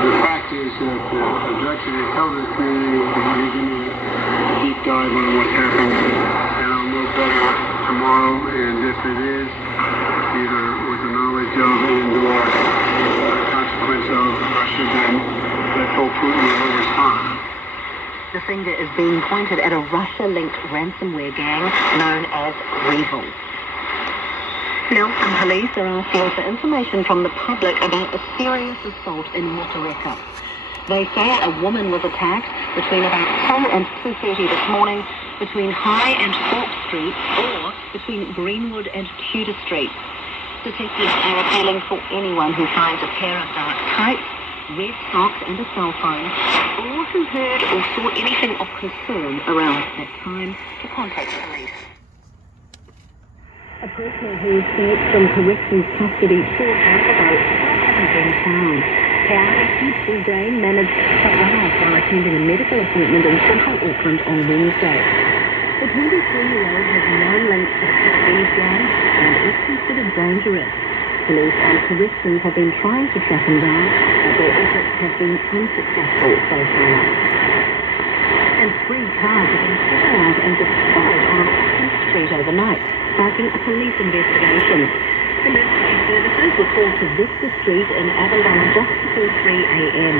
The fact is that the director has told the community to begin a deep dive on what's happened, and I'll know better tomorrow, and if it is, either with the knowledge of and/or consequence of Russia, then let's hope Putin will respond. The finger is being pointed at a Russia-linked ransomware gang known as Weevil. Nelson police are asking for information from the public about a serious assault in Motoreka. They say a woman was attacked between about 2 and 2:30 this morning between High and Hawk Street, or between Greenwood and Tudor Street. Detectives are appealing for anyone who finds a pair of dark tights, red socks and a cell phone, or who heard or saw anything of concern around that time to contact police. A prisoner who escaped from corrections custody short hours ago hasn't been found. K'aari Peaceful Brain managed to run off while attending a medical appointment in central Auckland on Wednesday. The 23-year-old has no links to the Japanese gang and is considered dangerous. Police and corrections have been trying to track him down, but their efforts have been unsuccessful so far. And 3 cars have been taken out and destroyed on King Street overnight, sparking a police investigation. Emergency services were called to Vista Street in Avondale just before 3 a.m.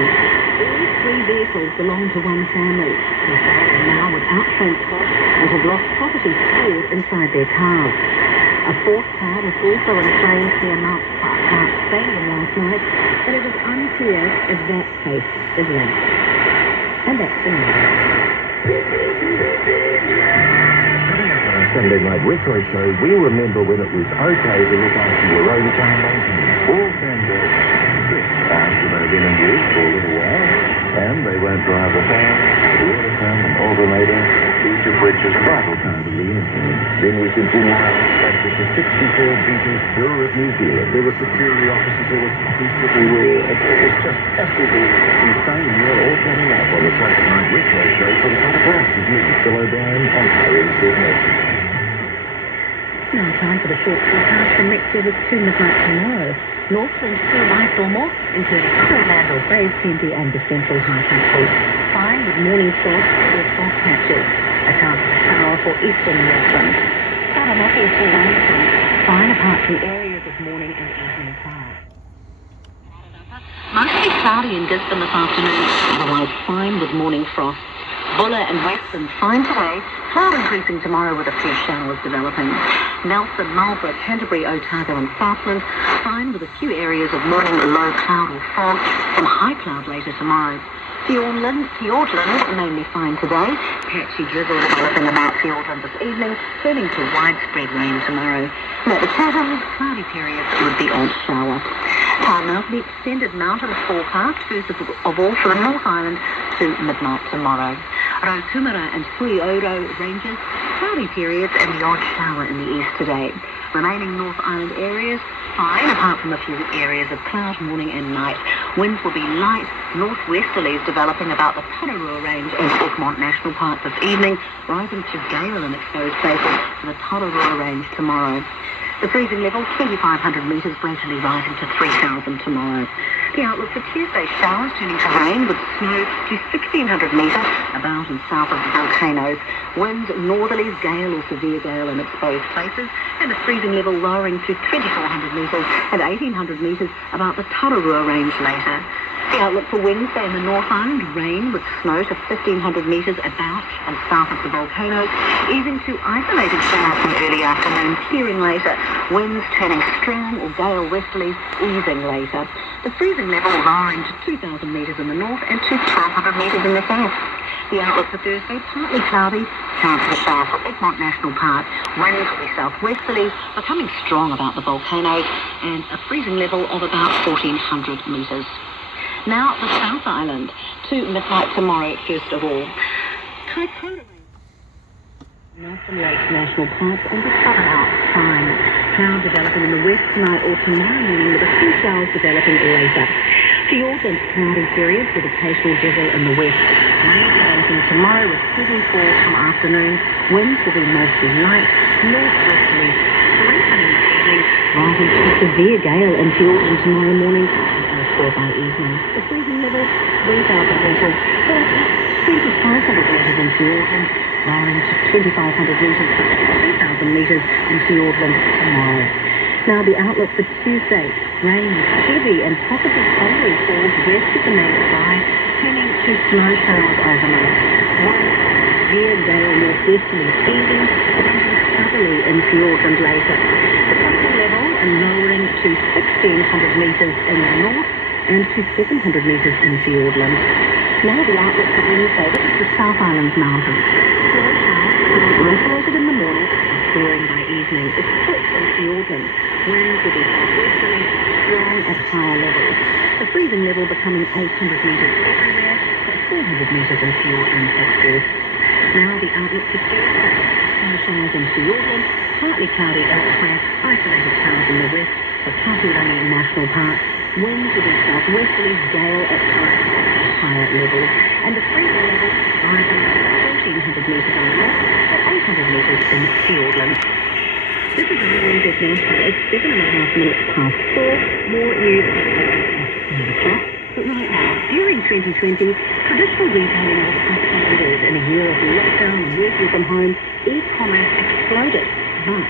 All 3 vehicles belong to one family, who are now without transport and have lost property stored inside their cars. A 4th car was also in flames near Mount Park Stadium last night, but it is unclear if that case is linked. And that's the Sunday night retro show, we remember when it was okay to look after your own car maintenance. All fangirls after they've been in use for a little while, and they won't drive a fan, the water pump, an alternator, each of which is a vital part of the engine. Then we continue our with the 64 Beatles tour of New Zealand. There were security officers, there was police everywhere. It was just absolutely insane. We're all coming up on the Sunday night retro show from Catapult with me, Phil O'Brien on RNZ. Now time for the short forecast from next service to midnight tomorrow. North winds 2 miles or more, including Queensland or Bay, Cindy and the central high country. Fine with morning frost or soft patches. A chance of shower for eastern Northland. Taranaki to Wellington. Fine apart from areas of morning and evening clouds. Mostly cloudy in Gisborne this afternoon, otherwise fine with morning frost. Buller and Western fine today, cloud increasing tomorrow with a few showers developing. Nelson, Marlborough, Canterbury, Otago and Southland, fine with a few areas of morning low cloud or fog, some high cloud later tomorrow. Fiordland, mainly fine today, patchy drizzle developing about Fiordland this evening, turning to widespread rain tomorrow. And at the Chatham, cloudy periods with the odd shower. Now the extended mountains forecast, first of all for the North Island to midnight tomorrow. Raukumara and Puioro ranges, cloudy periods and the odd shower in the east today. Remaining North Island areas, fine apart from a few areas of cloud morning and night. Winds will be light, northwesterlies developing about the Tararua Range and Egmont National Park this evening, rising to gale in exposed places to the Tararua Range tomorrow. The freezing level, 2,500 metres, gradually rising to 3,000 tomorrow. The outlook for Tuesday, showers turning to rain with snow to 1,600 metres about and south of the volcanoes. Winds, northerlies, gale or severe gale in exposed places, and the freezing level lowering to 2,400 metres and 1,800 metres about the Tararua Range later. The outlook for Wednesday in the North Island, rain with snow to 1,500 metres about and south of the volcanoes, easing to isolated showers in the early afternoon, clearing later. Winds turning strong or gale westerlies, easing later. The freezing level lowering to 2,000 metres in the north and to 1,200 metres in the south. The outlook for Thursday, partly cloudy, chance of a shower for Egmont National Park. Winds will be southwesterly, becoming strong about the volcanoes, and a freezing level of about 1,400 metres. Now the South Island to midnight tomorrow, first of all. Kaikoura Nelson Lakes National Park and the Southern Alps fine. Cloud developing in the west tonight or tomorrow morning with a few showers developing later. Fiordland cloudy periods with occasional drizzle in the west. Rain developing tomorrow with heavy falls from afternoon. Winds will be mostly light, northwesterly, strengthening this evening, rising to a severe gale in Fiordland tomorrow morning. By evening. The freezing level, 3,000 metres. 2,500 metres in Fiordland, lowering to 2,500 metres, 3,000 metres in Fiordland tomorrow. Now the outlook for Tuesday, rain, heavy and possibly thundery falls west of the North Sky, turning to snow showers overnight. One severe gale northwesterly evening, changing southerly in Fiordland later. The coastal level and lowering to 1,600 metres in the north and to 700 metres in Fiordland. Now the outlook for Wednesday, this is the South Island Mountains. Snow showers are isolated in the morning and clearing by evening. It's thick in Fiordland. Winds will be southwesterly, strong at higher levels. The freezing level becoming 800 metres everywhere, but 400 metres in Fiordland at best. Now the outlook for Thursday. Snow showers in Fiordland, partly cloudy elsewhere, isolated showers in the west of Tahurangi National Park. Winds will be southwesterly, gale at times at higher levels, and the freezing level rising to 1,400 metres on the west and 800 metres in Fiordland. This is Ireland with NASA. It's 7.5 minutes past 4. More news at 8 o'clock. But right now, during 2020, traditional retailing was suspended in a year of lockdown and working from home. E-commerce exploded. But